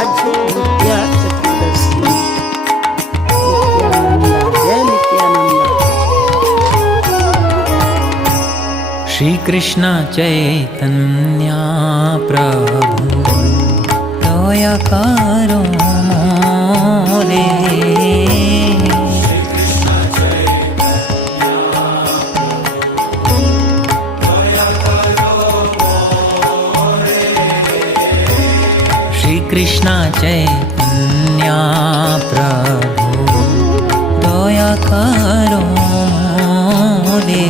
આજ છે વિદ્યા ચતુર્દશી. નિત્યાનંદ, જય નિત્યાનંદ. श्री कृष्ण चैतन्य प्रभु दया करो मोरे. श्री कृष्ण चैतन्य प्रभु दया करो मोरे.